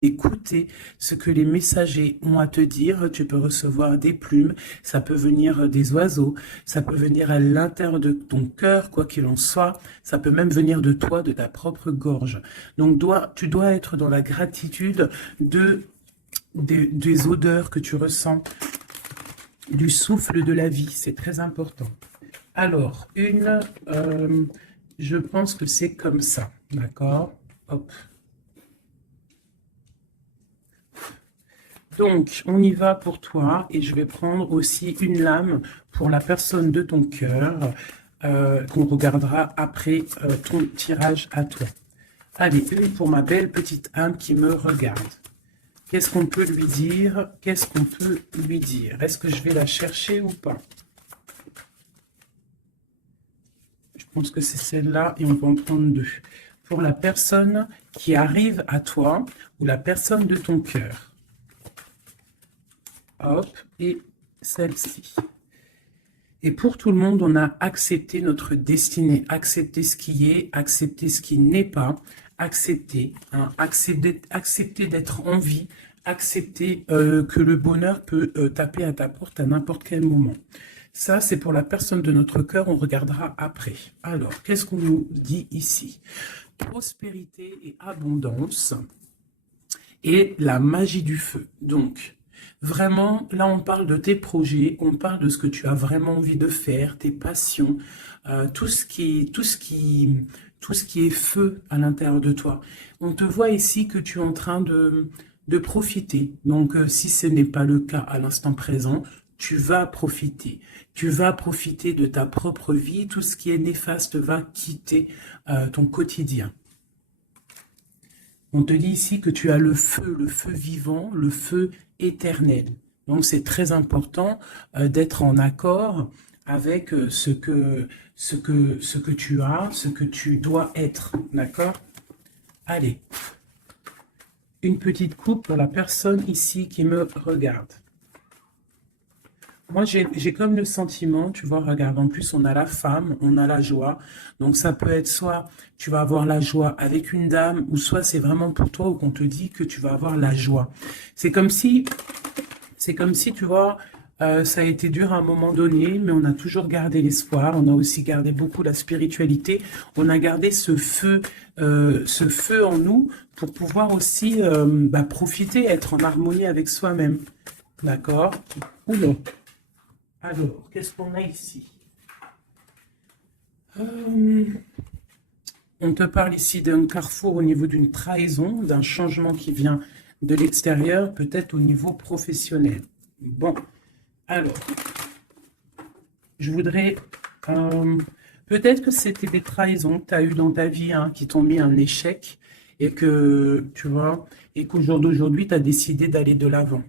écouter ce que les messagers ont à te dire. Tu peux recevoir des plumes, ça peut venir des oiseaux, ça peut venir à l'intérieur de ton cœur, quoi qu'il en soit. Ça peut même venir de toi, de ta propre gorge. Donc, tu dois être dans la gratitude des odeurs que tu ressens, du souffle de la vie. C'est très important. Alors, je pense que c'est comme ça, d'accord? Hop. Donc, on y va pour toi et je vais prendre aussi une lame pour la personne de ton cœur qu'on regardera après ton tirage à toi. Allez, une pour ma belle petite âme qui me regarde. Qu'est-ce qu'on peut lui dire? Qu'est-ce qu'on peut lui dire? Est-ce que je vais la chercher ou pas? Je pense que c'est celle-là et on va en prendre deux. Pour la personne qui arrive à toi ou la personne de ton cœur. Hop, et celle-ci. Et pour tout le monde, on a accepté notre destinée, accepté ce qui est, accepté ce qui n'est pas, accepter, hein, accepter d'être en vie, accepter que le bonheur peut taper à ta porte à n'importe quel moment. Ça, c'est pour la personne de notre cœur, on regardera après. Alors, qu'est-ce qu'on nous dit ici? Prospérité et abondance et la magie du feu. Donc, vraiment, là, on parle de tes projets, on parle de ce que tu as vraiment envie de faire, tes passions, tout ce qui est feu à l'intérieur de toi. On te voit ici que tu es en train de profiter. Donc, si ce n'est pas le cas à l'instant présent, tu vas profiter. Tu vas profiter de ta propre vie. Tout ce qui est néfaste va quitter ton quotidien. On te dit ici que tu as le feu vivant, le feu éternel. Donc c'est très important d'être en accord avec ce que tu as, ce que tu dois être. D'accord? Allez, une petite coupe pour la personne ici qui me regarde. Moi, j'ai comme le sentiment, tu vois, regarde, en plus, on a la femme, on a la joie. Donc, ça peut être soit tu vas avoir la joie avec une dame, ou soit c'est vraiment pour toi, ou qu'on te dit que tu vas avoir la joie. C'est comme si, tu vois, ça a été dur à un moment donné, mais on a toujours gardé l'espoir. On a aussi gardé beaucoup la spiritualité. On a gardé ce feu en nous pour pouvoir aussi profiter, être en harmonie avec soi-même. D'accord? Oula. Alors, qu'est-ce qu'on a ici? On te parle ici d'un carrefour au niveau d'une trahison, d'un changement qui vient de l'extérieur, peut-être au niveau professionnel. Bon, alors, je voudrais... peut-être que c'était des trahisons que tu as eues dans ta vie, hein, qui t'ont mis un échec, et que, tu vois, et qu'au jour d'aujourd'hui, tu as décidé d'aller de l'avant.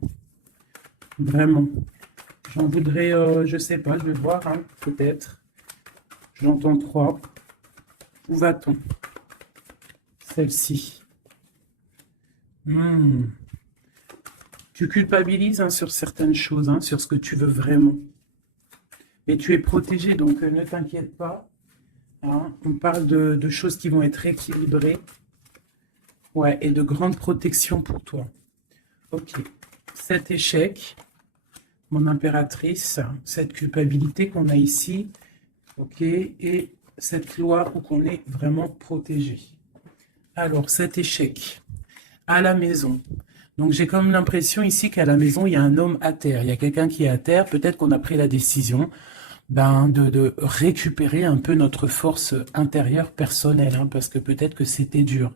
Vraiment. J'en voudrais, je sais pas, je vais voir, hein, peut-être. J'entends 3. Où va-t-on? Celle-ci. Tu culpabilises hein, sur certaines choses, hein, sur ce que tu veux vraiment. Mais tu es protégé, donc ne t'inquiète pas. Hein. On parle de choses qui vont être équilibrées. Ouais, et de grande protection pour toi. Ok. Cet échec, mon impératrice, cette culpabilité qu'on a ici, ok, et cette loi où qu'on est vraiment protégé. Alors, cet échec à la maison. Donc, j'ai comme l'impression ici qu'à la maison, il y a un homme à terre. Il y a quelqu'un qui est à terre. Peut-être qu'on a pris la décision de récupérer un peu notre force intérieure personnelle, hein, parce que peut-être que c'était dur.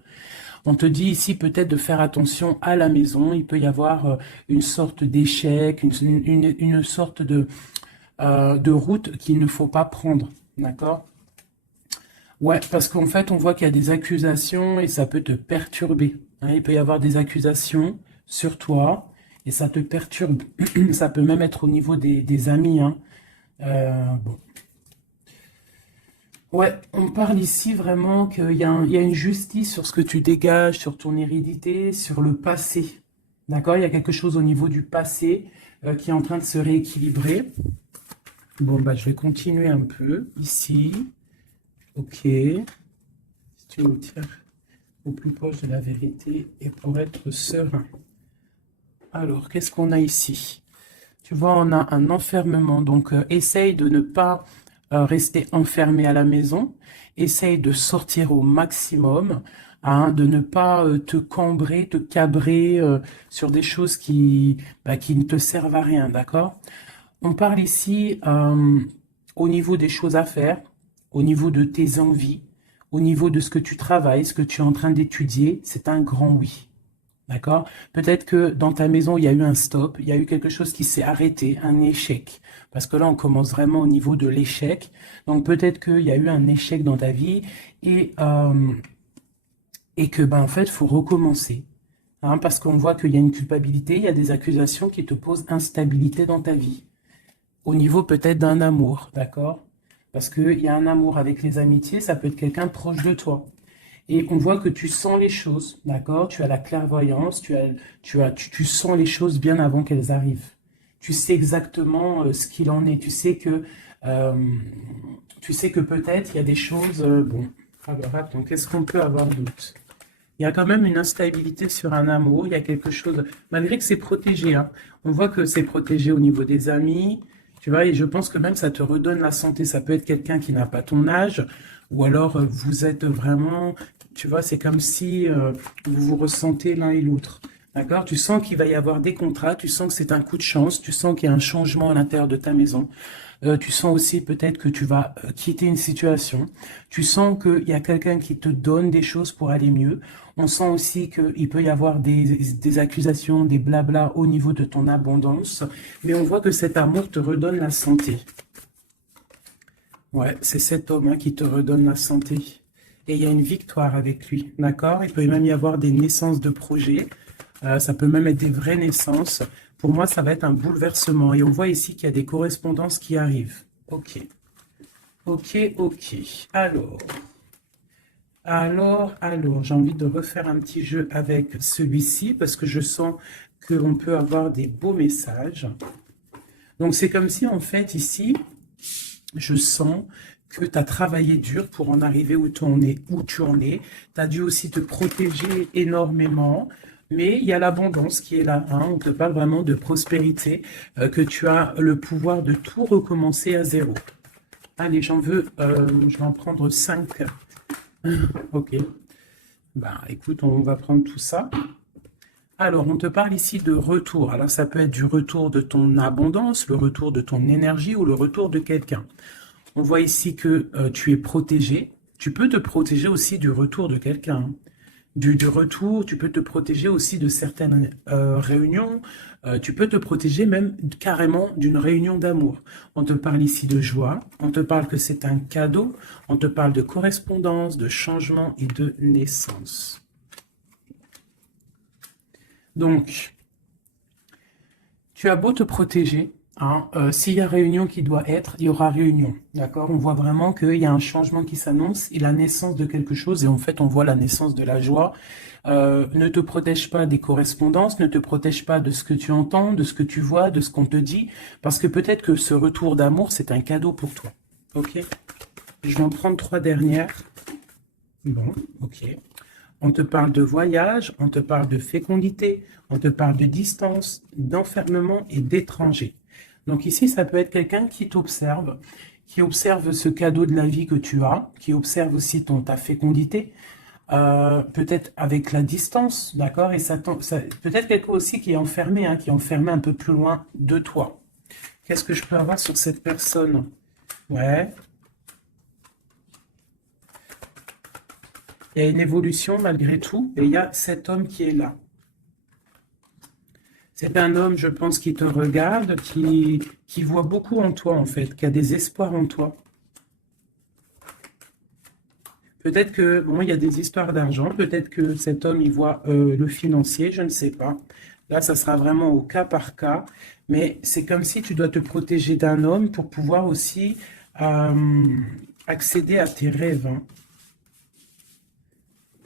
On te dit ici peut-être de faire attention à la maison. Il peut y avoir une sorte d'échec, une sorte de route qu'il ne faut pas prendre. D'accord? Ouais, parce qu'en fait, on voit qu'il y a des accusations et ça peut te perturber. Hein. Il peut y avoir des accusations sur toi et ça te perturbe. Ça peut même être au niveau des amis. Hein. Bon. Ouais, on parle ici vraiment qu'il y a une justice sur ce que tu dégages, sur ton hérédité, sur le passé. D'accord? Il y a quelque chose au niveau du passé qui est en train de se rééquilibrer. Bon, bah, je vais continuer un peu ici. Ok. Si tu me tires au plus proche de la vérité et pour être serein. Alors, qu'est-ce qu'on a ici? Tu vois, on a un enfermement. Donc, essaye de ne pas rester enfermé à la maison. Essaye de sortir au maximum, hein, de ne pas te cambrer, te cabrer sur des choses qui ne te servent à rien, d'accord? On parle ici au niveau des choses à faire, au niveau de tes envies, au niveau de ce que tu travailles, ce que tu es en train d'étudier. C'est un grand oui. D'accord? Peut-être que dans ta maison, il y a eu un stop, il y a eu quelque chose qui s'est arrêté, un échec. Parce que là, on commence vraiment au niveau de l'échec. Donc peut-être qu'il y a eu un échec dans ta vie et, et que, ben, en fait, il faut recommencer. Hein, parce qu'on voit qu'il y a une culpabilité, il y a des accusations qui te posent instabilité dans ta vie. Au niveau peut-être d'un amour, d'accord? Parce qu'il y a un amour avec les amitiés, ça peut être quelqu'un proche de toi. Et on voit que tu sens les choses, d'accord? Tu as la clairvoyance, tu sens les choses bien avant qu'elles arrivent. Tu sais exactement ce qu'il en est. Euh, tu sais que peut-être il y a des choses. Bon, alors attends, qu'est-ce qu'on peut avoir d'autre? Il y a quand même une instabilité sur un amour. Il y a quelque chose, malgré que c'est protégé, hein. On voit que c'est protégé au niveau des amis. Tu vois, et je pense que même ça te redonne la santé. Ça peut être quelqu'un qui n'a pas ton âge, ou alors vous êtes vraiment, tu vois, c'est comme si vous vous ressentez l'un et l'autre. D'accord? Tu sens qu'il va y avoir des contrats, tu sens que c'est un coup de chance, tu sens qu'il y a un changement à l'intérieur de ta maison. Tu sens aussi peut-être que tu vas quitter une situation. Tu sens qu'il y a quelqu'un qui te donne des choses pour aller mieux. On sent aussi qu'il peut y avoir des accusations, des blabla au niveau de ton abondance. Mais on voit que cet amour te redonne la santé. Ouais, c'est cet homme hein, qui te redonne la santé. Et il y a une victoire avec lui, d'accord? Il peut même y avoir des naissances de projets. Ça peut même être des vraies naissances. Pour moi, ça va être un bouleversement. Et on voit ici qu'il y a des correspondances qui arrivent. Ok. Ok, ok. Alors, j'ai envie de refaire un petit jeu avec celui-ci parce que je sens qu'on peut avoir des beaux messages. Donc, c'est comme si, en fait, ici, je sens que tu as travaillé dur pour en arriver où tu en es. Tu as dû aussi te protéger énormément. Mais il y a l'abondance qui est là. Hein. On te parle vraiment de prospérité, que tu as le pouvoir de tout recommencer à zéro. Allez, je vais en prendre 5. Ok. Ben, écoute, on va prendre tout ça. Alors, on te parle ici de retour. Alors, ça peut être du retour de ton abondance, le retour de ton énergie ou le retour de quelqu'un. On voit ici que tu es protégé. Tu peux te protéger aussi du retour de quelqu'un. Du retour, tu peux te protéger aussi de certaines réunions. Tu peux te protéger même carrément d'une réunion d'amour. On te parle ici de joie. On te parle que c'est un cadeau. On te parle de correspondance, de changement et de naissance. Donc, tu as beau te protéger, hein, s'il y a réunion qui doit être, il y aura réunion. D'accord? On voit vraiment qu'il y a un changement qui s'annonce et la naissance de quelque chose. Et en fait, on voit la naissance de la joie. Ne te protège pas des correspondances, ne te protège pas de ce que tu entends, de ce que tu vois, de ce qu'on te dit. Parce que peut-être que ce retour d'amour, c'est un cadeau pour toi. Ok? Je vais en prendre 3 dernières. Bon, ok. On te parle de voyage, on te parle de fécondité, on te parle de distance, d'enfermement et d'étranger. Donc ici, ça peut être quelqu'un qui observe ce cadeau de la vie que tu as, qui observe aussi ta fécondité, peut-être avec la distance, d'accord? Et peut-être quelqu'un aussi qui est enfermé, hein, qui est enfermé un peu plus loin de toi. Qu'est-ce que je peux avoir sur cette personne? Ouais. Il y a une évolution malgré tout, et il y a cet homme qui est là. C'est un homme, je pense, qui te regarde, qui voit beaucoup en toi, en fait, qui a des espoirs en toi. Peut-être que, bon, il y a des histoires d'argent, peut-être que cet homme, il voit le financier, je ne sais pas. Là, ça sera vraiment au cas par cas, mais c'est comme si tu dois te protéger d'un homme pour pouvoir aussi accéder à tes rêves. Hein.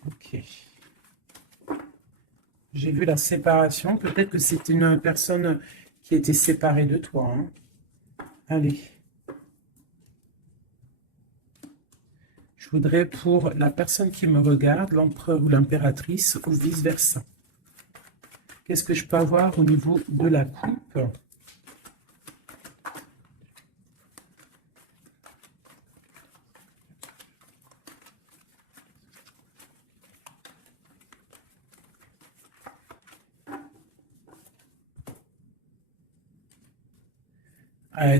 Ok. J'ai vu la séparation. Peut-être que c'est une personne qui était séparée de toi. Hein. Allez. Je voudrais pour la personne qui me regarde, l'empereur ou l'impératrice, ou vice-versa. Qu'est-ce que je peux avoir au niveau de la coupe?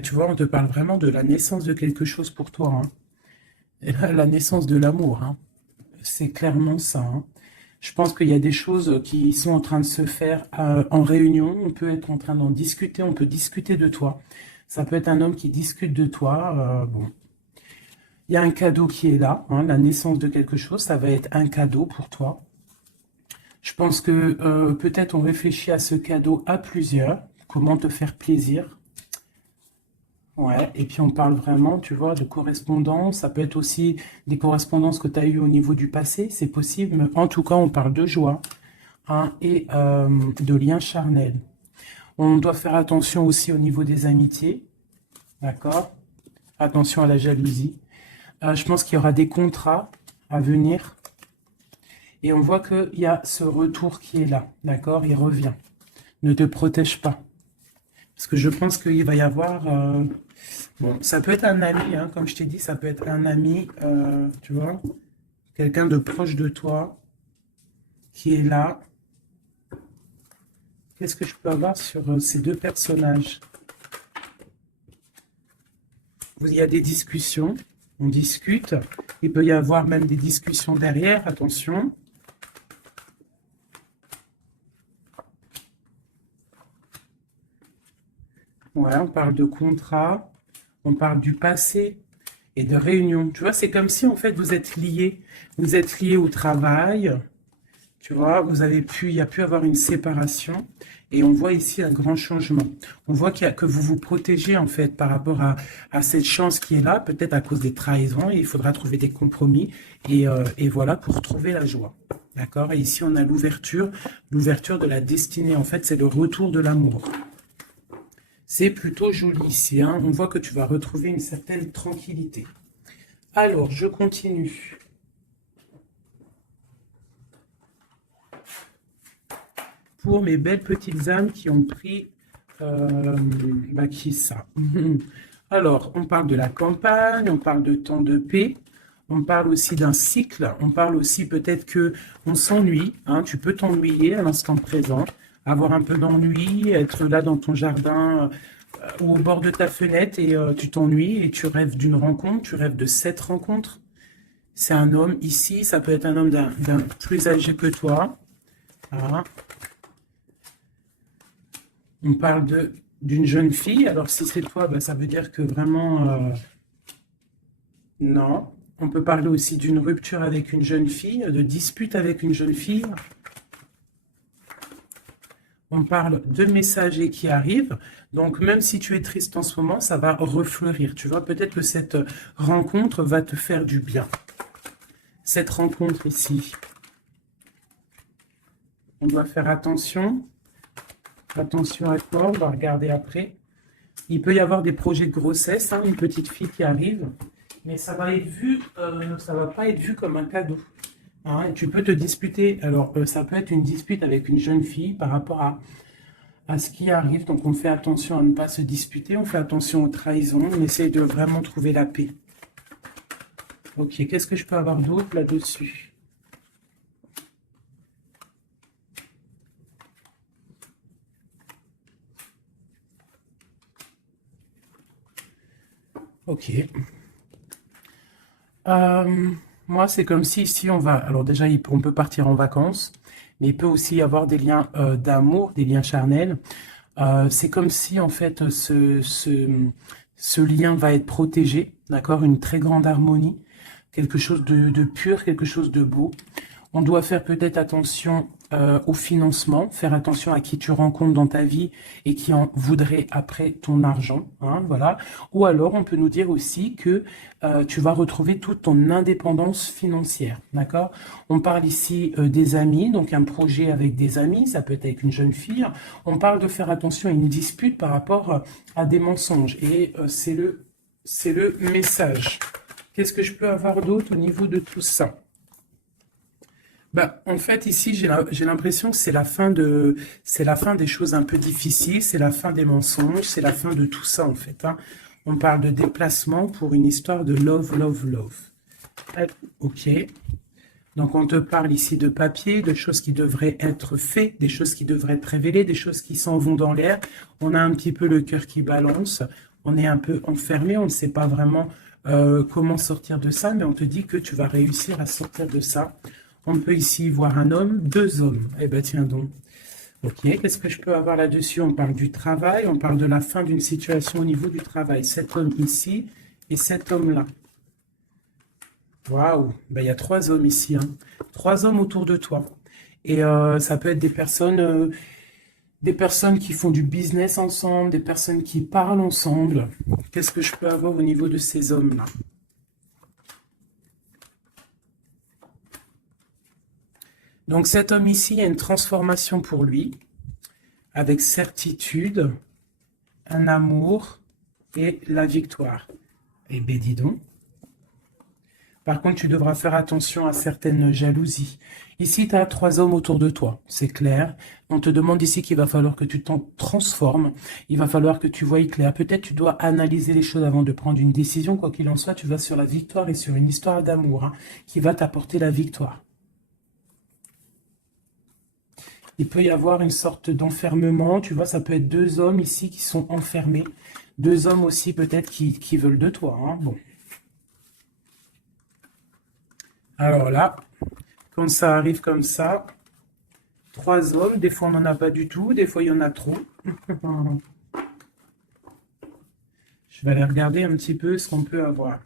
Tu vois, on te parle vraiment de la naissance de quelque chose pour toi, hein. Et là, la naissance de l'amour, hein. C'est clairement ça, hein. Je pense qu'il y a des choses qui sont en train de se faire en réunion. On peut être en train d'en discuter, on peut discuter de toi. Ça peut être un homme qui discute de toi. Bon, il y a un cadeau qui est là, hein, la naissance de quelque chose, ça va être un cadeau pour toi. Je pense que peut-être on réfléchit à ce cadeau à plusieurs. Comment te faire plaisir? Ouais, et puis on parle vraiment, tu vois, de correspondance. Ça peut être aussi des correspondances que tu as eues au niveau du passé, c'est possible. Mais en tout cas, on parle de joie, hein, et de liens charnels. On doit faire attention aussi au niveau des amitiés, d'accord? Attention à la jalousie. Je pense qu'il y aura des contrats à venir. Et on voit qu'il y a ce retour qui est là, d'accord? Il revient. Ne te protège pas. Parce que je pense qu'il va y avoir... bon, ça peut être un ami, hein, comme je t'ai dit, ça peut être un ami, tu vois, quelqu'un de proche de toi qui est là. Qu'est-ce que je peux avoir sur ces deux personnages? Il y a des discussions, on discute. Il peut y avoir même des discussions derrière, attention. Ouais, on parle de contrat, on parle du passé et de réunion. Tu vois, c'est comme si en fait vous êtes liés. Vous êtes liés au travail. Tu vois, il y a pu avoir une séparation. Et on voit ici un grand changement. On voit que vous vous protégez en fait par rapport à cette chance qui est là, peut-être à cause des trahisons. Et il faudra trouver des compromis. Et voilà, pour trouver la joie. D'accord? Et ici, on a l'ouverture de la destinée. En fait, c'est le retour de l'amour. C'est plutôt joli ici, hein. On voit que tu vas retrouver une certaine tranquillité. Alors, je continue. Pour mes belles petites âmes qui ont pris... qui ça? Alors, on parle de la campagne, on parle de temps de paix, on parle aussi d'un cycle, on parle aussi peut-être que on s'ennuie, hein. Tu peux t'ennuyer à l'instant présent, avoir un peu d'ennui, être là dans ton jardin ou au bord de ta fenêtre et tu t'ennuies et tu rêves d'une rencontre, tu rêves de cette rencontre. C'est un homme ici, ça peut être un homme d'un plus âgé que toi. Voilà. On parle d'une jeune fille. Alors si c'est toi, ça veut dire que vraiment, non. On peut parler aussi d'une rupture avec une jeune fille, de dispute avec une jeune fille. On parle de messagers qui arrivent. Donc, même si tu es triste en ce moment, ça va refleurir. Tu vois, peut-être que cette rencontre va te faire du bien. Cette rencontre ici. On doit faire attention. Attention à toi, on va regarder après. Il peut y avoir des projets de grossesse, hein, une petite fille qui arrive. Mais ça va être vu, ça va pas être vu comme un cadeau. Hein, et tu peux te disputer. Alors, ça peut être une dispute avec une jeune fille par rapport à ce qui arrive. Donc, on fait attention à ne pas se disputer. On fait attention aux trahisons. On essaie de vraiment trouver la paix. Ok, qu'est-ce que je peux avoir d'autre là-dessus? Ok. Moi, c'est comme si ici, on va... Alors déjà, on peut partir en vacances, mais il peut aussi y avoir des liens d'amour, des liens charnels. C'est comme si, en fait, ce lien va être protégé, d'accord? Une très grande harmonie, quelque chose de pur, quelque chose de beau. On doit faire peut-être attention au financement, faire attention à qui tu rencontres dans ta vie et qui en voudrait après ton argent, hein, voilà. Ou alors, on peut nous dire aussi que tu vas retrouver toute ton indépendance financière, d'accord? On parle ici des amis, donc un projet avec des amis, ça peut être avec une jeune fille. On parle de faire attention à une dispute par rapport à des mensonges et c'est le message Qu'est-ce que je peux avoir d'autre au niveau de tout ça? Bah, en fait, ici, j'ai l'impression que c'est la fin des choses un peu difficiles, c'est la fin des mensonges, c'est la fin de tout ça, en fait, hein. On parle de déplacement pour une histoire de love, love, love. Ok. Donc, on te parle ici de papier, de choses qui devraient être faites, des choses qui devraient être révélées, des choses qui s'en vont dans l'air. On a un petit peu le cœur qui balance. On est un peu enfermé, on ne sait pas vraiment comment sortir de ça, mais on te dit que tu vas réussir à sortir de ça. On peut ici voir un homme, deux hommes. Eh bien, tiens donc. Ok, qu'est-ce que je peux avoir là-dessus? On parle du travail, on parle de la fin d'une situation au niveau du travail. Cet homme ici et cet homme-là. Waouh, ben, il y a trois hommes ici, hein. Trois hommes autour de toi. Et ça peut être des personnes qui font du business ensemble, des personnes qui parlent ensemble. Qu'est-ce que je peux avoir au niveau de ces hommes-là? Donc cet homme ici, il y a une transformation pour lui, avec certitude, un amour et la victoire. Eh bien, dis donc. Par contre, tu devras faire attention à certaines jalousies. Ici, tu as trois hommes autour de toi, c'est clair. On te demande ici qu'il va falloir que tu t'en transformes. Il va falloir que tu voies clair. Peut-être tu dois analyser les choses avant de prendre une décision. Quoi qu'il en soit, tu vas sur la victoire et sur une histoire d'amour, hein, qui va t'apporter la victoire. Il peut y avoir une sorte d'enfermement. Tu vois, ça peut être deux hommes ici qui sont enfermés. Deux hommes aussi peut-être qui veulent de toi, hein. Bon. Alors là, quand ça arrive comme ça, trois hommes, des fois on n'en a pas du tout, des fois il y en a trop. Je vais aller regarder un petit peu ce qu'on peut avoir.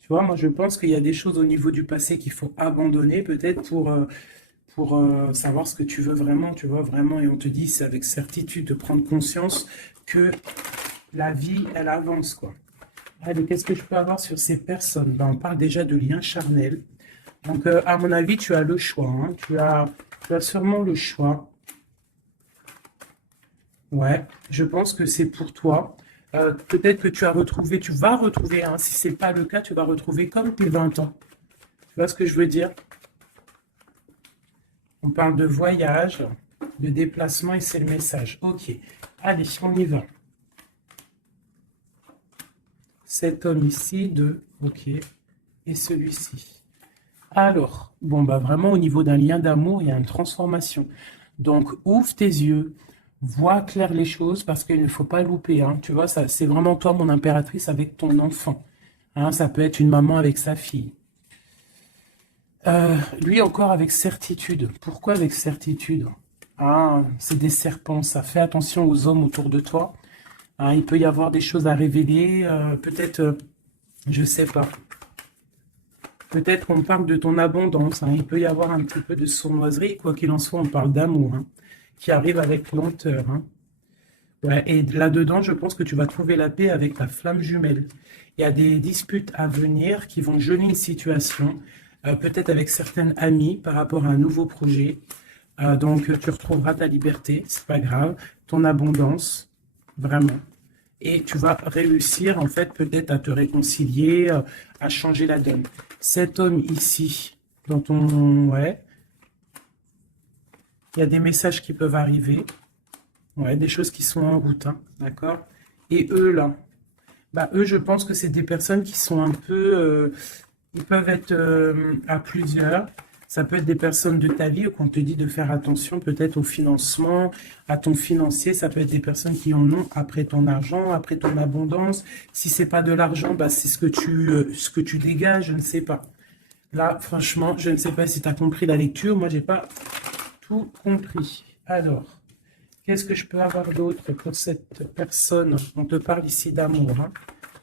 Tu vois, moi je pense qu'il y a des choses au niveau du passé qu'il faut abandonner peut-être pour savoir ce que tu veux vraiment, tu vois, vraiment. Et on te dit, c'est avec certitude de prendre conscience que la vie, elle avance, quoi. Allez, qu'est-ce que je peux avoir sur ces personnes? Ben, on parle déjà de liens charnels. Donc, à mon avis, tu as le choix, hein. Tu as sûrement le choix. Ouais, je pense que c'est pour toi. Peut-être que tu vas retrouver, hein, si ce n'est pas le cas, tu vas retrouver comme tes 20 ans. Tu vois ce que je veux dire? On parle de voyage, de déplacement et c'est le message. Ok, allez, on y va. Cet homme ici, de, ok, et celui-ci. Alors, bon, bah vraiment au niveau d'un lien d'amour, il y a une transformation. Donc, ouvre tes yeux, vois clair les choses parce qu'il ne faut pas louper, hein. Tu vois, ça, c'est vraiment toi, mon impératrice, avec ton enfant, hein. Ça peut être une maman avec sa fille. Lui encore avec certitude. Pourquoi avec certitude? Ah, c'est des serpents, ça. Fais attention aux hommes autour de toi. Hein, il peut y avoir des choses à révéler. Peut-être, je sais pas. Peut-être qu'on parle de ton abondance, hein. Il peut y avoir un petit peu de sournoiserie. Quoi qu'il en soit, on parle d'amour, hein, qui arrive avec lenteur, hein. Ouais, et là-dedans, je pense que tu vas trouver la paix avec ta flamme jumelle. Il y a des disputes à venir qui vont geler une situation, peut-être avec certaines amies par rapport à un nouveau projet. Donc, tu retrouveras ta liberté, c'est pas grave, ton abondance, vraiment. Et tu vas réussir, en fait, peut-être à te réconcilier, à changer la donne. Cet homme ici, dont on... Ouais, il y a des messages qui peuvent arriver. Ouais, des choses qui sont en route, hein, d'accord? Et eux, là, bah, eux, je pense que c'est des personnes qui sont un peu... ils peuvent être à plusieurs. Ça peut être des personnes de ta vie où on te dit de faire attention peut-être au financement, à ton financier. Ça peut être des personnes qui en ont après ton argent, après ton abondance. Si c'est pas de l'argent, bah, c'est ce que tu dégages, je ne sais pas. Là, franchement, je ne sais pas si tu as compris la lecture. Moi, j'ai pas tout compris. Alors, qu'est-ce que je peux avoir d'autre pour cette personne? On te parle ici d'amour, hein.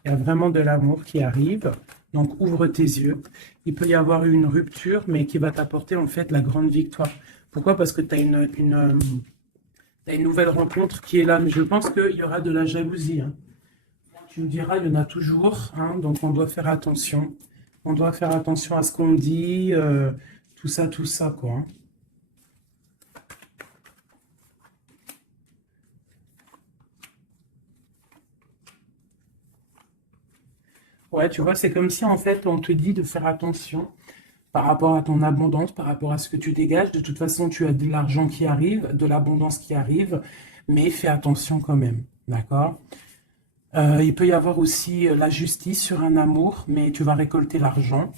Il y a vraiment de l'amour qui arrive. Donc, ouvre tes yeux. Il peut y avoir une rupture, mais qui va t'apporter en fait la grande victoire. Pourquoi? Parce que tu as t'as une nouvelle rencontre qui est là. Mais je pense qu'il y aura de la jalousie, hein. Tu me diras, il y en a toujours, hein. Donc, on doit faire attention. On doit faire attention à ce qu'on dit, tout ça, quoi, hein. Ouais, tu vois, c'est comme si en fait on te dit de faire attention par rapport à ton abondance, par rapport à ce que tu dégages. De toute façon, tu as de l'argent qui arrive, de l'abondance qui arrive, mais fais attention quand même, d'accord? Il peut y avoir aussi la justice sur un amour, mais tu vas récolter l'argent.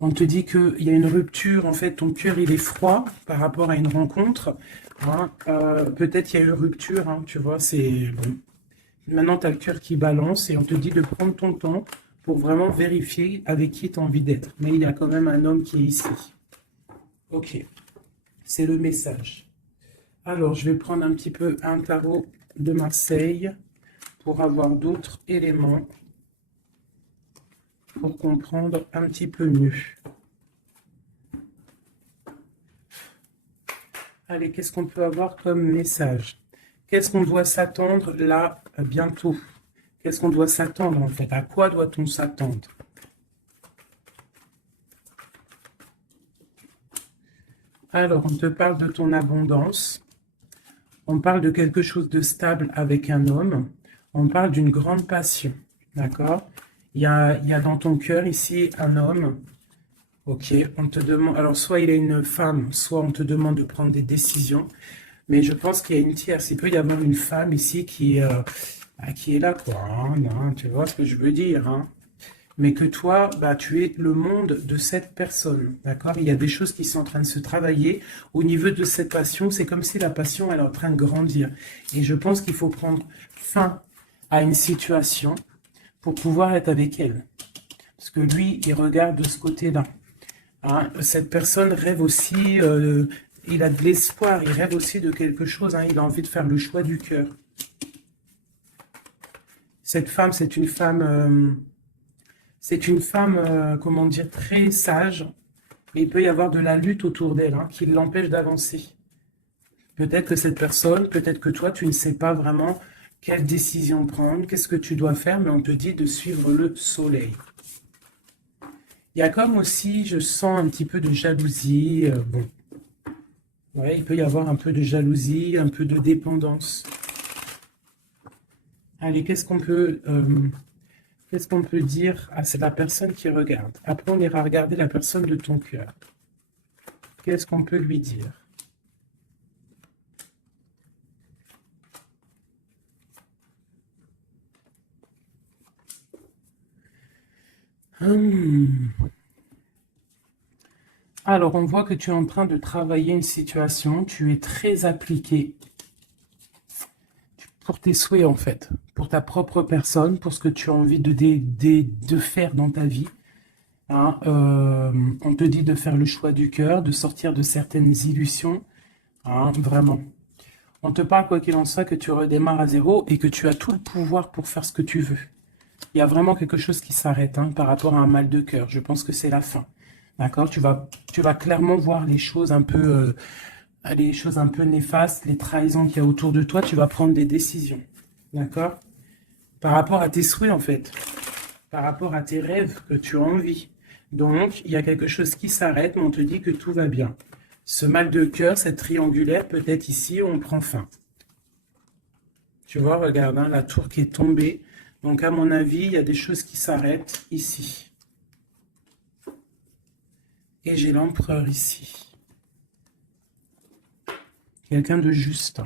On te dit qu'il y a une rupture, en fait, ton cœur il est froid par rapport à une rencontre. Hein. Peut-être il y a eu rupture, hein, tu vois, c'est bon. Maintenant, tu as le cœur qui balance et on te dit de prendre ton temps pour vraiment vérifier avec qui tu as envie d'être. Mais il y a quand même un homme qui est ici. Ok, c'est le message. Alors, je vais prendre un petit peu un tarot de Marseille pour avoir d'autres éléments pour comprendre un petit peu mieux. Allez, qu'est-ce qu'on peut avoir comme message? Qu'est-ce qu'on doit s'attendre là bientôt? Qu'est-ce qu'on doit s'attendre en fait? À quoi doit-on s'attendre? Alors, on te parle de ton abondance. On parle de quelque chose de stable avec un homme. On parle d'une grande passion. D'accord? Il y a dans ton cœur ici un homme. Ok, on te demande. Alors, soit il est une femme, soit on te demande de prendre des décisions. Mais je pense qu'il y a une tierce. Il peut y avoir une femme ici qui est là, quoi. Hein, tu vois ce que je veux dire, hein? Mais que toi, bah, tu es le monde de cette personne, d'accord? Il y a des choses qui sont en train de se travailler au niveau de cette passion. C'est comme si la passion, elle est en train de grandir. Et je pense qu'il faut prendre fin à une situation pour pouvoir être avec elle. Parce que lui, il regarde de ce côté-là. Hein, cette personne rêve aussi, il a de l'espoir, il rêve aussi de quelque chose, hein, il a envie de faire le choix du cœur. Cette femme, c'est une femme, comment dire, très sage, mais il peut y avoir de la lutte autour d'elle, hein, qui l'empêche d'avancer. Peut-être que cette personne, peut-être que toi, tu ne sais pas vraiment quelle décision prendre, qu'est-ce que tu dois faire, mais on te dit de suivre le soleil. Il y a comme aussi, je sens un petit peu de jalousie. Bon, ouais, il peut y avoir un peu de jalousie, un peu de dépendance. Allez, qu'est-ce qu'on peut dire? Ah, c'est la personne qui regarde. Après, on ira regarder la personne de ton cœur. Qu'est-ce qu'on peut lui dire? Hum. Alors, on voit que tu es en train de travailler une situation, tu es très appliqué pour tes souhaits en fait, pour ta propre personne, pour ce que tu as envie de faire dans ta vie. Hein, on te dit de faire le choix du cœur, de sortir de certaines illusions, hein, vraiment. On te parle, quoi qu'il en soit, que tu redémarres à zéro et que tu as tout le pouvoir pour faire ce que tu veux. Il y a vraiment quelque chose qui s'arrête, hein, par rapport à un mal de cœur. Je pense que c'est la fin. D'accord? Tu vas clairement voir les choses un peu néfastes, les trahisons qu'il y a autour de toi. Tu vas prendre des décisions. D'accord? Par rapport à tes souhaits, en fait. Par rapport à tes rêves que tu as envie. Donc, il y a quelque chose qui s'arrête, mais on te dit que tout va bien. Ce mal de cœur, cette triangulaire, peut-être ici, on prend fin. Tu vois, regarde, hein, la tour qui est tombée. Donc, à mon avis, il y a des choses qui s'arrêtent ici. Et j'ai l'empereur ici. Quelqu'un de juste.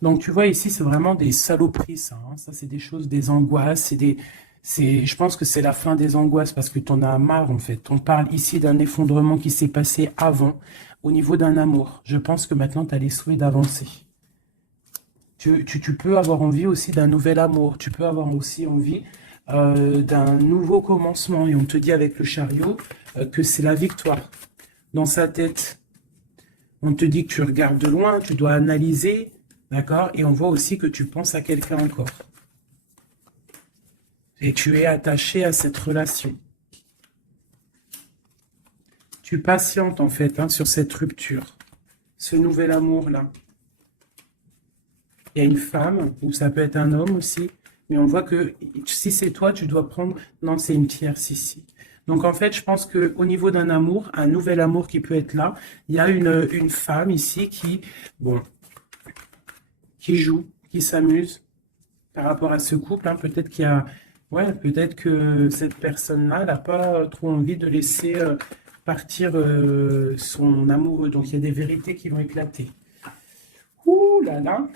Donc, tu vois, ici, c'est vraiment des saloperies, ça. Hein. Ça, c'est des choses, des angoisses. Je pense que c'est la fin des angoisses parce que tu en as marre, en fait. On parle ici d'un effondrement qui s'est passé avant, au niveau d'un amour. Je pense que maintenant, tu as les souhaits d'avancer. Tu peux avoir envie aussi d'un nouvel amour. Tu peux avoir aussi envie d'un nouveau commencement. Et on te dit avec le chariot que c'est la victoire. Dans sa tête, on te dit que tu regardes de loin, tu dois analyser, d'accord? Et on voit aussi que tu penses à quelqu'un encore. Et tu es attaché à cette relation. Tu patientes en fait, hein, sur cette rupture, ce nouvel amour-là. Il y a une femme, ou ça peut être un homme aussi, mais on voit que si c'est toi, tu dois prendre... Non, c'est une tierce ici. Donc en fait, je pense qu'au niveau d'un amour, un nouvel amour qui peut être là, il y a une femme ici bon, qui joue, qui s'amuse par rapport à ce couple. Hein. Peut-être qu'il Ouais, peut-être que cette personne-là n'a pas trop envie de laisser partir son amoureux. Donc, il y a des vérités qui vont éclater. Ouh là là.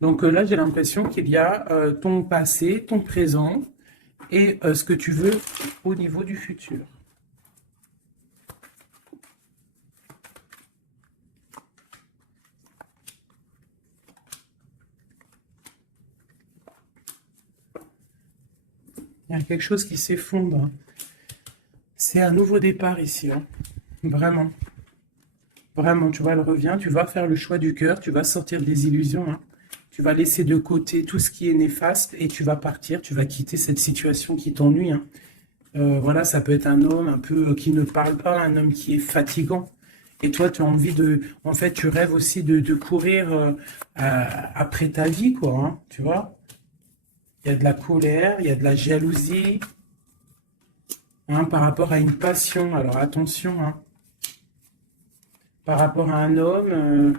Donc là, j'ai l'impression qu'il y a ton passé, ton présent et ce que tu veux au niveau du futur. Il y a quelque chose qui s'effondre. C'est un nouveau départ ici, hein. Vraiment. Vraiment, tu vois, elle revient, tu vas faire le choix du cœur, tu vas sortir des illusions, hein. Tu vas laisser de côté tout ce qui est néfaste et tu vas partir, tu vas quitter cette situation qui t'ennuie, hein. Voilà, ça peut être un homme un peu qui ne parle pas, un homme qui est fatigant. Et toi, tu as envie de... En fait, tu rêves aussi de courir après ta vie, quoi, hein, tu vois. Il y a de la colère, il y a de la jalousie, hein, par rapport à une passion. Alors attention, hein. Par rapport à un homme,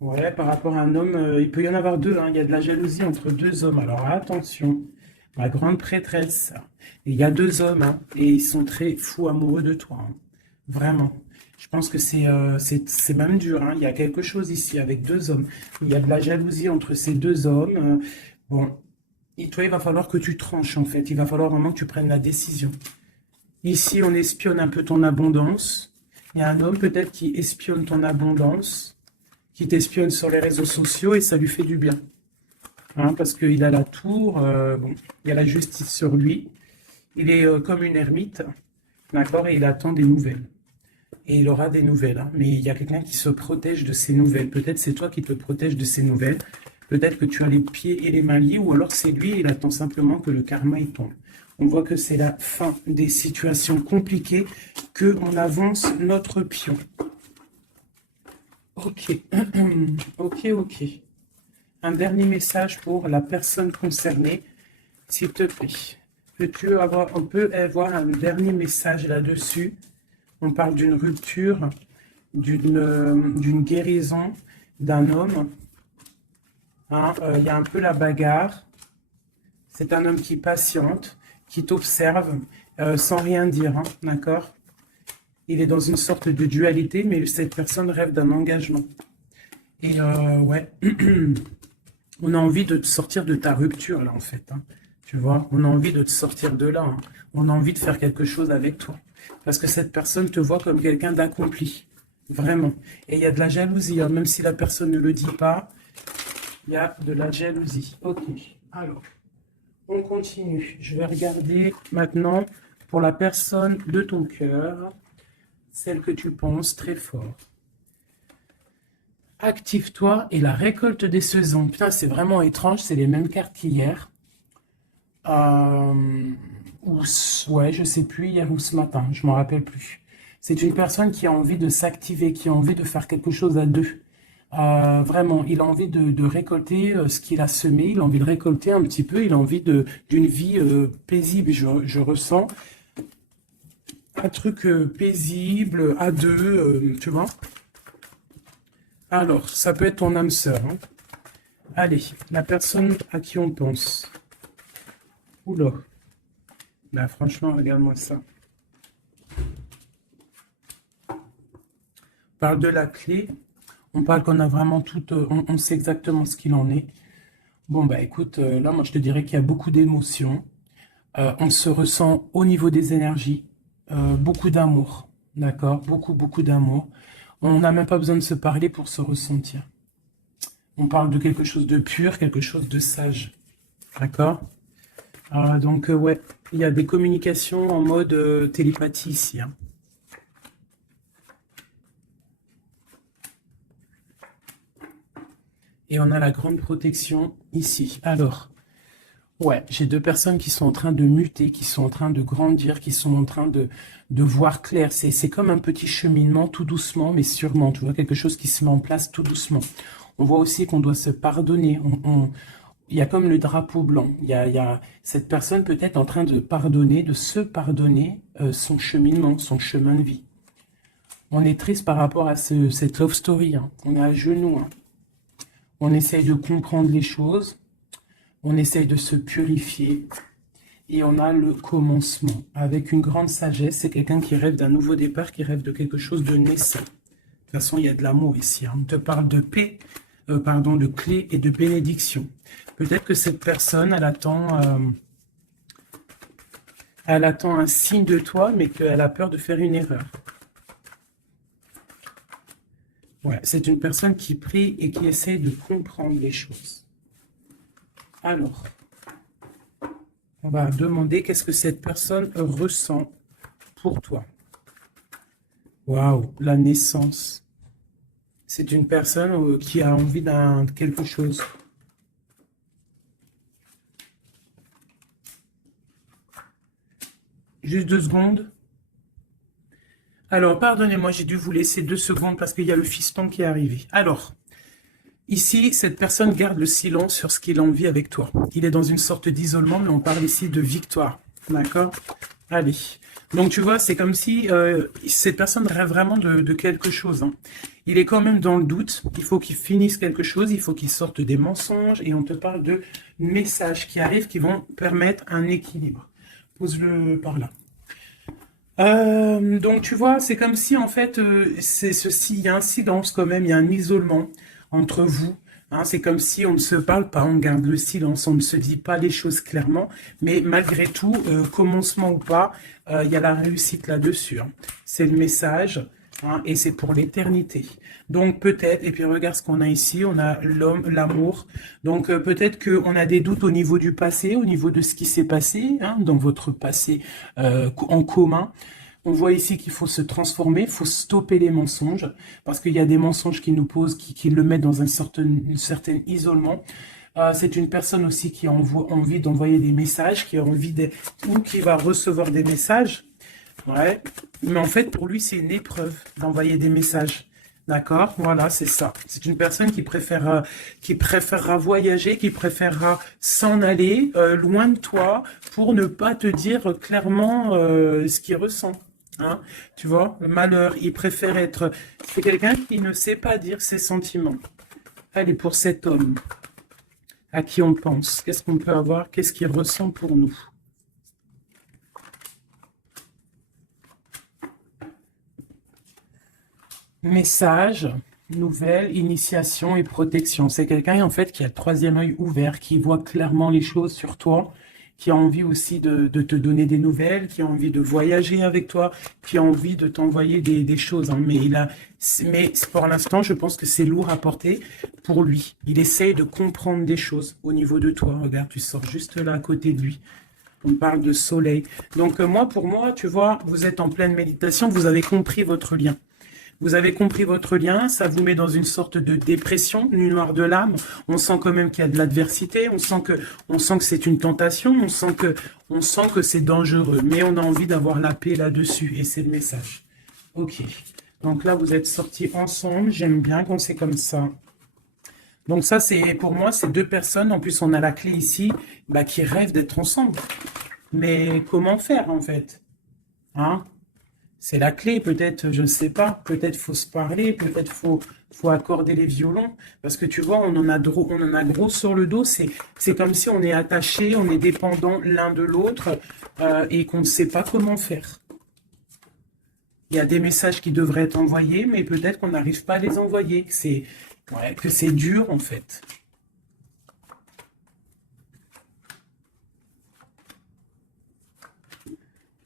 ouais, par rapport à un homme, il peut y en avoir deux, hein. Il y a de la jalousie entre deux hommes. Alors attention, ma grande prêtresse. Il y a deux hommes, hein, et ils sont très fous amoureux de toi, hein. Vraiment. Je pense que c'est même dur, hein. Il y a quelque chose ici avec deux hommes. Il y a de la jalousie entre ces deux hommes. Bon, et toi, il va falloir que tu tranches, en fait. Il va falloir vraiment que tu prennes la décision. Ici, on espionne un peu ton abondance. Il y a un homme peut-être qui espionne ton abondance, qui t'espionne sur les réseaux sociaux et ça lui fait du bien. Hein, parce qu'il a la tour, bon, il y a la justice sur lui. Il est comme une ermite, d'accord, et il attend des nouvelles. Et il aura des nouvelles, hein, mais il y a quelqu'un qui se protège de ces nouvelles. Peut-être c'est toi qui te protèges de ces nouvelles. Peut-être que tu as les pieds et les mains liés, ou alors c'est lui, il attend simplement que le karma y tombe. On voit que c'est la fin des situations compliquées, qu'on avance notre pion. Ok, ok, ok. Un dernier message pour la personne concernée, s'il te plaît. Peux-tu avoir, on peut avoir un dernier message là-dessus. On parle d'une rupture, d'une guérison d'un homme. Hein, il y a un peu la bagarre. C'est un homme qui patiente, qui t'observe sans rien dire, hein, d'accord? Il est dans une sorte de dualité, mais cette personne rêve d'un engagement. Et ouais, on a envie de te sortir de ta rupture, là, en fait, hein. Tu vois, on a envie de te sortir de là, hein. On a envie de faire quelque chose avec toi. Parce que cette personne te voit comme quelqu'un d'accompli. Vraiment. Et il y a de la jalousie, hein. Même si la personne ne le dit pas, il y a de la jalousie. Ok, alors, on continue. Je vais regarder maintenant pour la personne de ton cœur, celle que tu penses très fort. Active-toi et la récolte des saisons. Putain, c'est vraiment étrange, c'est les mêmes cartes qu'hier. Ouais, je sais plus, hier ou ce matin, je m'en rappelle plus. C'est une personne qui a envie de s'activer, qui a envie de faire quelque chose à deux. Vraiment, il a envie de récolter ce qu'il a semé, il a envie de récolter un petit peu, il a envie d'une vie paisible. Je ressens un truc paisible, à deux, tu vois. Alors, ça peut être ton âme sœur, hein. Allez, la personne à qui on pense. Oula. Là, franchement, regarde-moi ça. On parle de la clé. On parle qu'on a vraiment tout... on sait exactement ce qu'il en est. Bon, bah écoute, là, moi, je te dirais qu'il y a beaucoup d'émotions. On se ressent au niveau des énergies. Beaucoup d'amour. D'accord? Beaucoup, beaucoup d'amour. On n'a même pas besoin de se parler pour se ressentir. On parle de quelque chose de pur, quelque chose de sage. D'accord? Donc, ouais, il y a des communications en mode télépathie ici, hein. Et on a la grande protection ici. Alors, ouais, j'ai deux personnes qui sont en train de muter, qui sont en train de grandir, qui sont en train de voir clair. C'est comme un petit cheminement, tout doucement, mais sûrement. Tu vois, quelque chose qui se met en place tout doucement. On voit aussi qu'on doit se pardonner. Il y a comme le drapeau blanc. Il y a cette personne peut-être en train de pardonner, de se pardonner son cheminement, son chemin de vie. On est triste par rapport à cette love story, hein. On est à genoux, hein. On essaye de comprendre les choses. On essaye de se purifier. Et on a le commencement. Avec une grande sagesse, c'est quelqu'un qui rêve d'un nouveau départ, qui rêve de quelque chose de naissant. De toute façon, il y a de l'amour ici, hein. On te parle de paix, pardon, de clé et de bénédiction. Peut-être que cette personne, elle attend un signe de toi, mais qu'elle a peur de faire une erreur. Ouais, c'est une personne qui prie et qui essaie de comprendre les choses. Alors, on va demander qu'est-ce que cette personne ressent pour toi. Waouh, la naissance. C'est une personne qui a envie d'un quelque chose. Juste 2 secondes. Alors, pardonnez-moi, j'ai dû vous laisser 2 secondes parce qu'il y a le fiston qui est arrivé. Alors, ici, cette personne garde le silence sur ce qu'il a envie avec toi. Il est dans une sorte d'isolement, mais on parle ici de victoire. D'accord? Allez. Donc, tu vois, c'est comme si cette personne rêve vraiment de quelque chose, hein. Il est quand même dans le doute. Il faut qu'il finisse quelque chose. Il faut qu'il sorte des mensonges. Et on te parle de messages qui arrivent qui vont permettre un équilibre. Pose-le par là. Donc tu vois, c'est comme si en fait, c'est ceci, il y a un silence quand même, il y a un isolement entre vous, hein. C'est comme si on ne se parle pas, on garde le silence, on ne se dit pas les choses clairement, mais malgré tout, commencement ou pas, il y a la réussite là-dessus, hein. C'est le message, hein, et c'est pour l'éternité. Donc peut-être, et puis regarde ce qu'on a ici, on a l'homme, l'amour. Donc peut-être qu'on a des doutes au niveau du passé, au niveau de ce qui s'est passé, hein, dans votre passé en commun. On voit ici qu'il faut se transformer, il faut stopper les mensonges, parce qu'il y a des mensonges qui nous posent, qui le mettent dans un certain isolement. C'est une personne aussi qui a envie d'envoyer des messages, qui a envie ou qui va recevoir des messages. Ouais, mais en fait, pour lui, c'est une épreuve d'envoyer des messages. D'accord? Voilà, c'est ça. C'est une personne qui préférera voyager, qui préférera s'en aller loin de toi pour ne pas te dire clairement ce qu'il ressent. Hein? Tu vois, le malheur, il préfère être... C'est quelqu'un qui ne sait pas dire ses sentiments. Allez, pour cet homme, à qui on pense, qu'est-ce qu'on peut avoir, qu'est-ce qu'il ressent pour nous? Message, nouvelle, initiation et protection. C'est quelqu'un en fait qui a le troisième œil ouvert, qui voit clairement les choses sur toi, qui a envie aussi de te donner des nouvelles, qui a envie de voyager avec toi, qui a envie de t'envoyer des choses, hein. Mais pour l'instant, je pense que c'est lourd à porter pour lui. Il essaye de comprendre des choses au niveau de toi. Regarde, tu sors juste là à côté de lui. On parle de soleil. Donc pour moi, tu vois, vous êtes en pleine méditation, vous avez compris votre lien. Vous avez compris votre lien, ça vous met dans une sorte de dépression, nuit noire de l'âme. On sent quand même qu'il y a de l'adversité, on sent que c'est une tentation, on sent que c'est dangereux, mais on a envie d'avoir la paix là-dessus, et c'est le message. Ok. Donc là, vous êtes sortis ensemble. J'aime bien quand c'est comme ça. Donc ça, c'est pour moi, c'est 2 personnes. En plus, on a la clé ici, bah, qui rêvent d'être ensemble. Mais comment faire en fait? Hein? C'est la clé, peut-être, je ne sais pas, peut-être faut se parler, peut-être faut accorder les violons, parce que tu vois, on en a gros sur le dos, c'est comme si on est attaché, on est dépendant l'un de l'autre, et qu'on ne sait pas comment faire. Il y a des messages qui devraient être envoyés, mais peut-être qu'on n'arrive pas à les envoyer, que c'est dur en fait.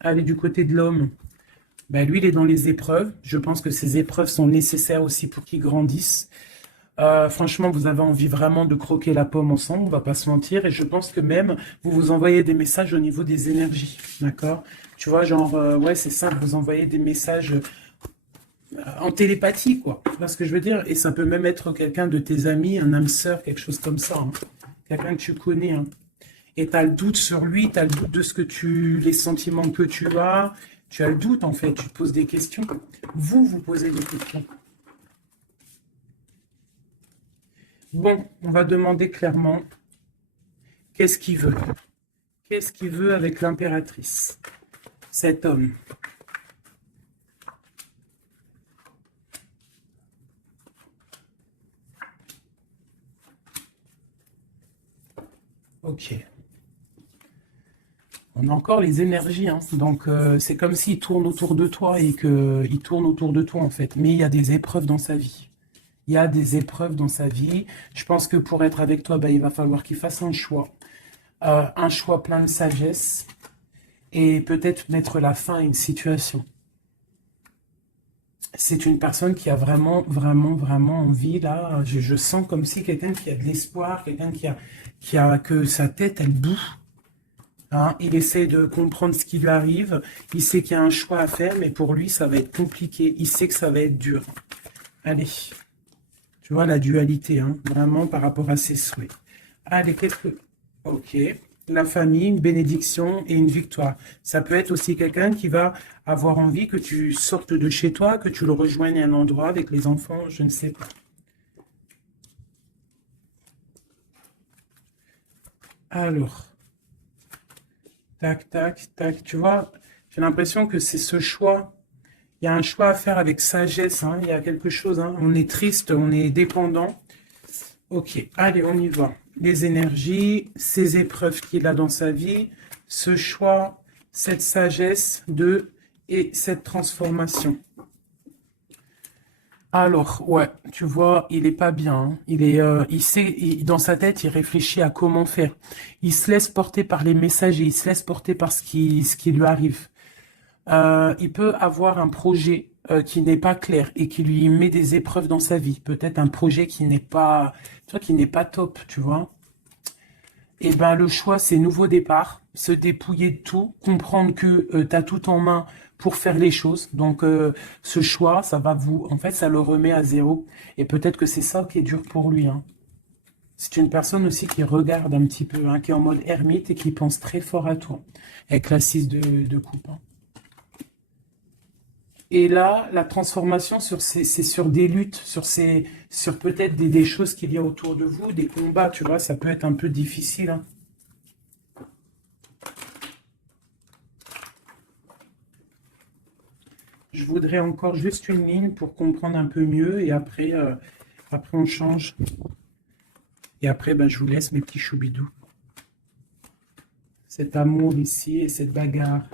Allez, du côté de l'homme. Ben, lui, il est dans les épreuves. Je pense que ces épreuves sont nécessaires aussi pour qu'il grandisse. Franchement, vous avez envie vraiment de croquer la pomme ensemble, on va pas se mentir. Et je pense que même, vous vous envoyez des messages au niveau des énergies. D'accord? Tu vois, genre, ouais, c'est ça, vous envoyez des messages en télépathie, quoi. Tu vois ce que je veux dire? Et ça peut même être quelqu'un de tes amis, un âme sœur, quelque chose comme ça, hein. Quelqu'un que tu connais, hein. Et tu as le doute sur lui, tu as le doute de les sentiments que tu as le doute en fait, tu te poses des questions. Vous posez des questions. Bon, on va demander clairement qu'est-ce qu'il veut. Qu'est-ce qu'il veut avec l'impératrice, cet homme? Ok. On a encore les énergies, hein. Donc c'est comme s'il tourne autour de toi et qu'il tourne autour de toi en fait. Mais il y a des épreuves dans sa vie. Il y a des épreuves dans sa vie. Je pense que pour être avec toi, ben, il va falloir qu'il fasse un choix plein de sagesse et peut-être mettre la fin à une situation. C'est une personne qui a vraiment, vraiment, vraiment envie, là. Je sens comme si quelqu'un qui a de l'espoir, quelqu'un que sa tête, elle boue. Hein. Il essaie de comprendre ce qui lui arrive. Il sait qu'il y a un choix à faire, mais pour lui, ça va être compliqué. Il sait que ça va être dur. Allez. Tu vois la dualité, hein, vraiment par rapport à ses souhaits. Allez, quelques... Ok. La famille, une bénédiction et une victoire. Ça peut être aussi quelqu'un qui va avoir envie que tu sortes de chez toi, que tu le rejoignes à un endroit avec les enfants, je ne sais pas. Alors, tac, tac, tac. Tu vois, j'ai l'impression que c'est ce choix. Il y a un choix à faire avec sagesse. Hein, il y a quelque chose. Hein, on est triste, on est dépendant. Ok, allez, on y va. Les énergies, ces épreuves qu'il a dans sa vie, ce choix, cette sagesse et cette transformation. Alors, ouais, tu vois, il est pas bien. Hein. Il sait, dans sa tête, il réfléchit à comment faire. Il se laisse porter par les messagers, il se laisse porter par ce qui lui arrive. Il peut avoir un projet qui n'est pas clair et qui lui met des épreuves dans sa vie. Peut-être un projet qui n'est pas, tu vois, qui n'est pas top, tu vois. Et ben le choix, c'est nouveau départ, se dépouiller de tout, comprendre que tu as tout en main pour faire les choses. Donc ce choix, en fait, ça le remet à zéro. Et peut-être que c'est ça qui est dur pour lui. Hein. C'est une personne aussi qui regarde un petit peu, hein, qui est en mode ermite et qui pense très fort à toi, avec la 6 de coupe. Hein. Et là, la transformation c'est sur des luttes, sur peut-être des choses qu'il y a autour de vous, des combats, tu vois, ça peut être un peu difficile. Hein. Je voudrais encore juste une ligne pour comprendre un peu mieux et après on change. Et après, ben, je vous laisse mes petits choubidous. Cet amour ici et cette bagarre.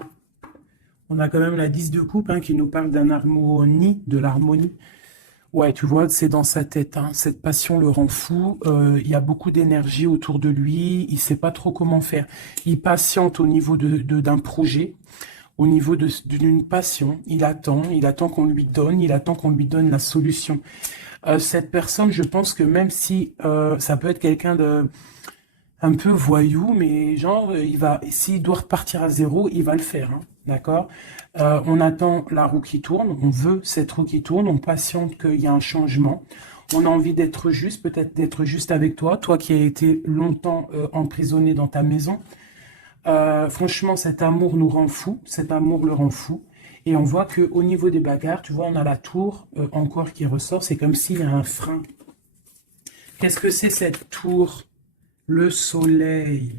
On a quand même la 10 de coupe hein, qui nous parle d'un harmonie, de l'harmonie. Ouais, tu vois, c'est dans sa tête. Hein. Cette passion le rend fou. Il y a beaucoup d'énergie autour de lui. Il sait pas trop comment faire. Il patiente au niveau d'un projet, au niveau d'une passion. Il attend qu'on lui donne, la solution. Cette personne, je pense que même si ça peut être quelqu'un de un peu voyou, mais genre, s'il doit repartir à zéro, il va le faire, hein, d'accord? On attend la roue qui tourne, on veut cette roue qui tourne, on patiente qu'il y a un changement. On a envie d'être juste, peut-être d'être juste avec toi, toi qui as été longtemps emprisonné dans ta maison. Franchement, cet amour nous rend fou, cet amour le rend fou. Et on voit qu'au niveau des bagarres, tu vois, on a la tour encore qui ressort, c'est comme s'il y a un frein. Qu'est-ce que c'est cette tour? Le soleil.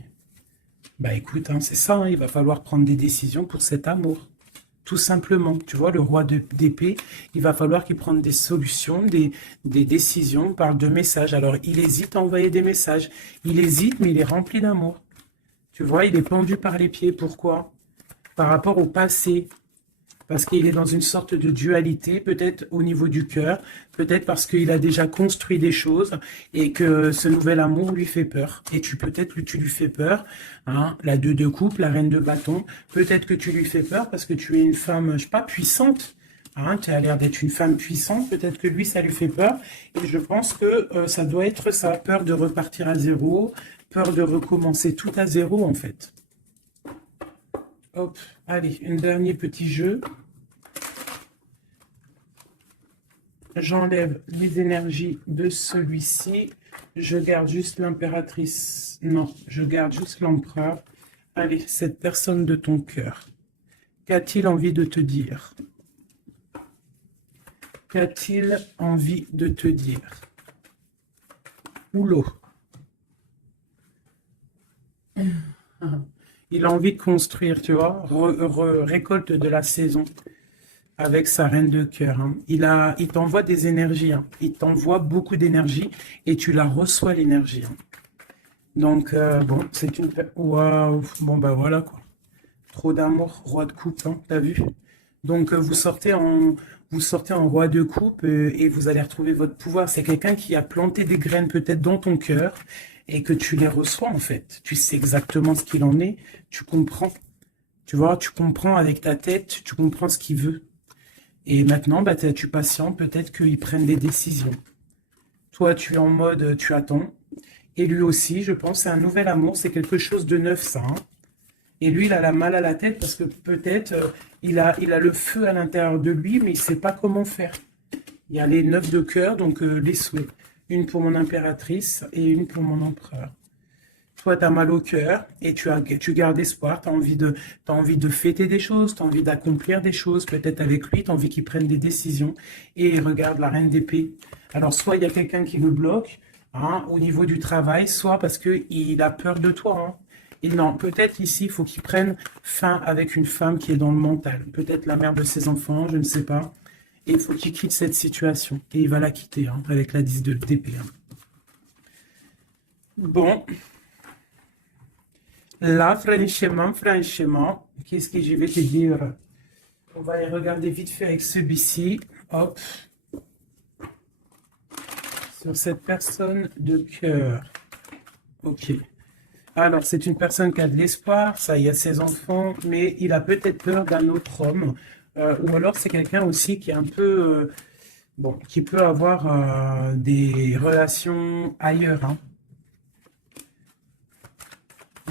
Bah écoute, hein, c'est ça, hein, il va falloir prendre des décisions pour cet amour. Tout simplement, tu vois, le roi d'épée, il va falloir qu'il prenne des solutions, des décisions, on parle de messages. Alors, il hésite à envoyer des messages. Il hésite, mais il est rempli d'amour. Tu vois, il est pendu par les pieds. Pourquoi? Par rapport au passé. Parce qu'il est dans une sorte de dualité, peut-être au niveau du cœur, peut-être parce qu'il a déjà construit des choses et que ce nouvel amour lui fait peur. Et peut-être que tu lui fais peur, hein, la 2 de coupe, la reine de bâton, peut-être que tu lui fais peur parce que tu es une femme, je sais pas, puissante. Hein, tu as l'air d'être une femme puissante, peut-être que lui, ça lui fait peur. Et je pense que ça doit être ça, peur de repartir à zéro, peur de recommencer tout à zéro en fait. Hop, allez, un dernier petit jeu. J'enlève les énergies de celui-ci. Je garde juste l'impératrice. Non, je garde juste l'empereur. Allez, cette personne de ton cœur. Qu'a-t-il envie de te dire? Qu'a-t-il envie de te dire? Oulot. Il a envie de construire, tu vois, récolte de la saison avec sa reine de cœur. Hein. Il t'envoie des énergies, hein. Il t'envoie beaucoup d'énergie et tu la reçois l'énergie. Hein. Donc, bon, c'est une... Waouh, bon, bah voilà, quoi. Trop d'amour, roi de coupe, hein, t'as vu? Donc, vous sortez en roi de coupe et vous allez retrouver votre pouvoir. C'est quelqu'un qui a planté des graines peut-être dans ton cœur et que tu les reçois, en fait. Tu sais exactement ce qu'il en est, tu comprends. Tu vois, tu comprends avec ta tête, tu comprends ce qu'il veut. Et maintenant, bah, tu patientes, peut-être qu'ils prennent des décisions. Toi, tu es en mode, tu attends. Et lui aussi, je pense, c'est un nouvel amour, c'est quelque chose de neuf, ça, hein. Et lui, il a la mal à la tête parce que peut-être il a le feu à l'intérieur de lui, mais il ne sait pas comment faire. Il y a les 9 de cœur, donc les souhaits. Une pour mon impératrice et une pour mon empereur. Toi, tu as mal au cœur et tu gardes espoir, t'as envie de fêter des choses, tu as envie d'accomplir des choses, peut-être avec lui, tu as envie qu'il prenne des décisions. Et regarde la reine d'épée. Alors, soit il y a quelqu'un qui le bloque, hein, au niveau du travail, soit parce qu'il a peur de toi, hein. Et non, peut-être ici, il faut qu'il prenne fin avec une femme qui est dans le mental. Peut-être la mère de ses enfants, je ne sais pas. Et il faut qu'il quitte cette situation. Et il va la quitter, hein, avec la 10 d'épée, hein. Bon, là, franchement, qu'est-ce que je vais te dire? On va aller regarder vite fait avec celui-ci. Hop, sur cette personne de cœur. Ok. Alors, c'est une personne qui a de l'espoir, ça, il y a ses enfants, mais il a peut-être peur d'un autre homme. Ou alors, c'est quelqu'un aussi qui est un peu, bon, qui peut avoir des relations ailleurs, hein.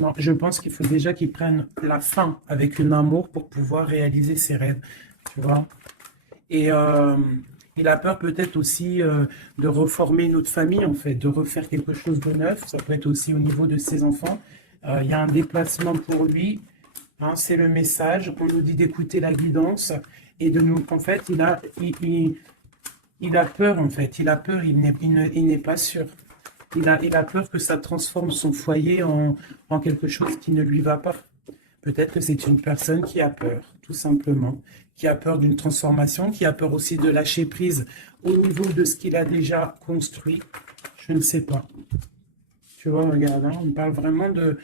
Non, je pense qu'il faut déjà qu'il prenne la fin avec un amour pour pouvoir réaliser ses rêves, tu vois. Et il a peur peut-être aussi de reformer une autre famille, en fait, de refaire quelque chose de neuf. Ça peut être aussi au niveau de ses enfants. Il y a un déplacement pour lui, hein, c'est le message qu'on nous dit d'écouter la guidance et de nous. En fait, il a peur, en fait. Il a peur, il n'est pas sûr. Il a peur que ça transforme son foyer en quelque chose qui ne lui va pas. Peut-être que c'est une personne qui a peur, tout simplement, qui a peur d'une transformation, qui a peur aussi de lâcher prise au niveau de ce qu'il a déjà construit. Je ne sais pas. Tu vois, regarde, hein, on parle vraiment de...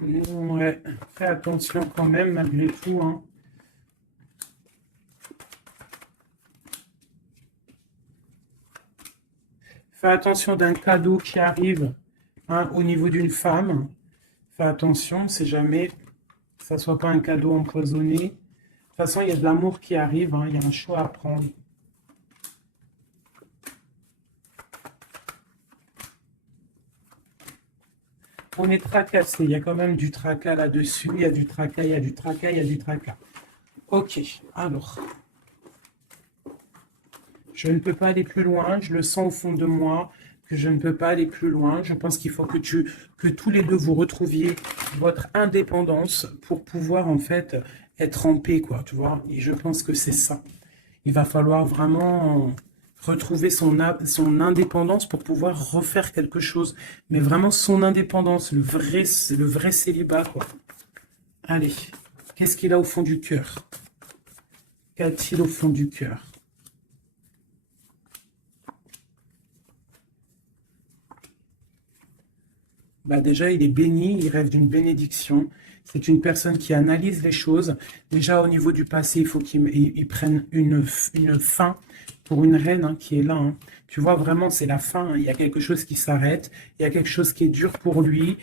Ouais, fais attention quand même, malgré tout, hein. Fais attention d'un cadeau qui arrive, hein, au niveau d'une femme. Fais attention, c'est jamais que ça soit pas un cadeau empoisonné. De toute façon, il y a de l'amour qui arrive, hein, il y a un choix à prendre. On est tracassé, il y a quand même du tracas là-dessus, il y a du tracas, il y a du tracas, il y a du tracas. Ok, alors, je ne peux pas aller plus loin, je le sens au fond de moi, que je ne peux pas aller plus loin. Je pense qu'il faut que tous les deux vous retrouviez votre indépendance pour pouvoir en fait être en paix, quoi, tu vois. Et je pense que c'est ça. Il va falloir vraiment retrouver son indépendance pour pouvoir refaire quelque chose. Mais vraiment son indépendance, le vrai célibat, quoi. Allez, qu'est-ce qu'il a au fond du cœur? Qu'a-t-il au fond du cœur? Bah déjà, il est béni, il rêve d'une bénédiction. C'est une personne qui analyse les choses. Déjà, au niveau du passé, il faut qu'il prenne une fin pour une reine, hein, qui est là, hein. Tu vois, vraiment, c'est la fin, hein. Il y a quelque chose qui s'arrête. Il y a quelque chose qui est dur pour lui.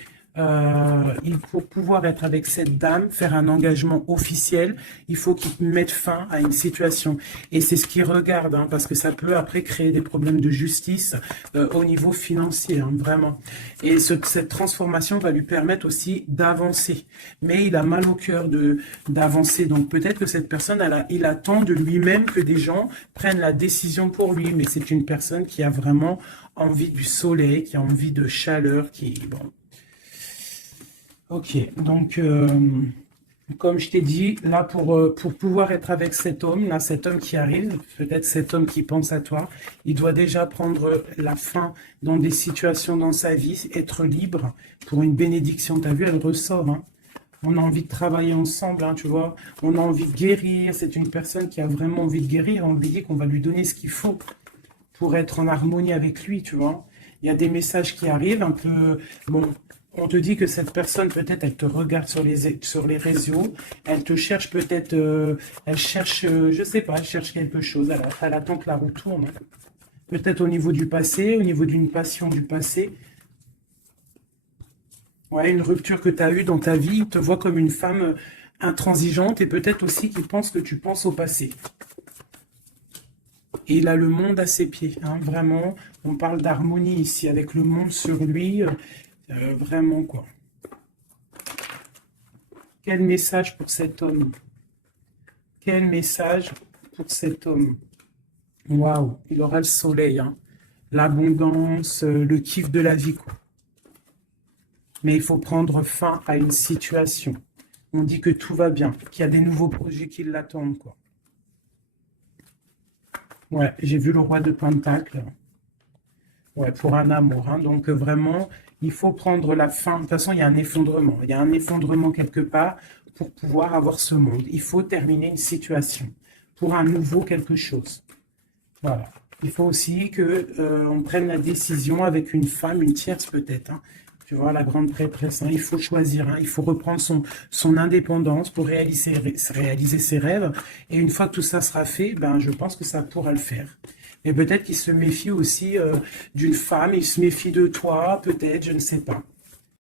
Il faut pouvoir être avec cette dame, faire un engagement officiel. Il faut qu'il mette fin à une situation. Et c'est ce qu'il regarde, hein, parce que ça peut après créer des problèmes de justice au niveau financier, hein, vraiment. Et cette transformation va lui permettre aussi d'avancer. Mais il a mal au cœur d'avancer. Donc peut-être que cette personne, il attend de lui-même que des gens prennent la décision pour lui. Mais c'est une personne qui a vraiment envie du soleil, qui a envie de chaleur, bon. Ok, donc comme je t'ai dit, là pour pouvoir être avec cet homme, là, cet homme qui arrive, peut-être cet homme qui pense à toi, il doit déjà prendre la fin dans des situations dans sa vie, être libre pour une bénédiction. T'as vu, elle ressort, hein. On a envie de travailler ensemble, hein, tu vois. On a envie de guérir. C'est une personne qui a vraiment envie de guérir. On lui dit qu'on va lui donner ce qu'il faut pour être en harmonie avec lui, tu vois. Il y a des messages qui arrivent un peu... Bon, on te dit que cette personne, peut-être, elle te regarde sur les réseaux, elle te cherche peut-être, elle cherche, je sais pas, elle cherche quelque chose, elle attend que la roue tourne. Hein. Peut-être au niveau du passé, au niveau d'une passion du passé. Ouais, une rupture que tu as eue dans ta vie, il te voit comme une femme intransigeante et peut-être aussi qu'il pense que tu penses au passé. Et il a le monde à ses pieds, hein, vraiment. On parle d'harmonie ici, avec le monde sur lui, vraiment quoi. Quel message pour cet homme? Quel message pour cet homme? Waouh, il aura le soleil, hein. L'abondance, le kiff de la vie, quoi. Mais il faut prendre fin à une situation. On dit que tout va bien, qu'il y a des nouveaux projets qui l'attendent, quoi. Ouais, j'ai vu le roi de Pentacle. Ouais, pour un amour. Hein. Donc vraiment, il faut prendre la fin. De toute façon, il y a un effondrement. Il y a un effondrement quelque part pour pouvoir avoir ce monde. Il faut terminer une situation pour un nouveau quelque chose. Voilà. Il faut aussi que on prenne la décision avec une femme, une tierce peut-être. Hein. Tu vois, la grande prêtresse. Hein. Il faut choisir. Hein. Il faut reprendre son indépendance pour réaliser ses rêves. Et une fois que tout ça sera fait, ben, je pense que ça pourra le faire. Et peut-être qu'il se méfie aussi d'une femme, il se méfie de toi, peut-être, je ne sais pas.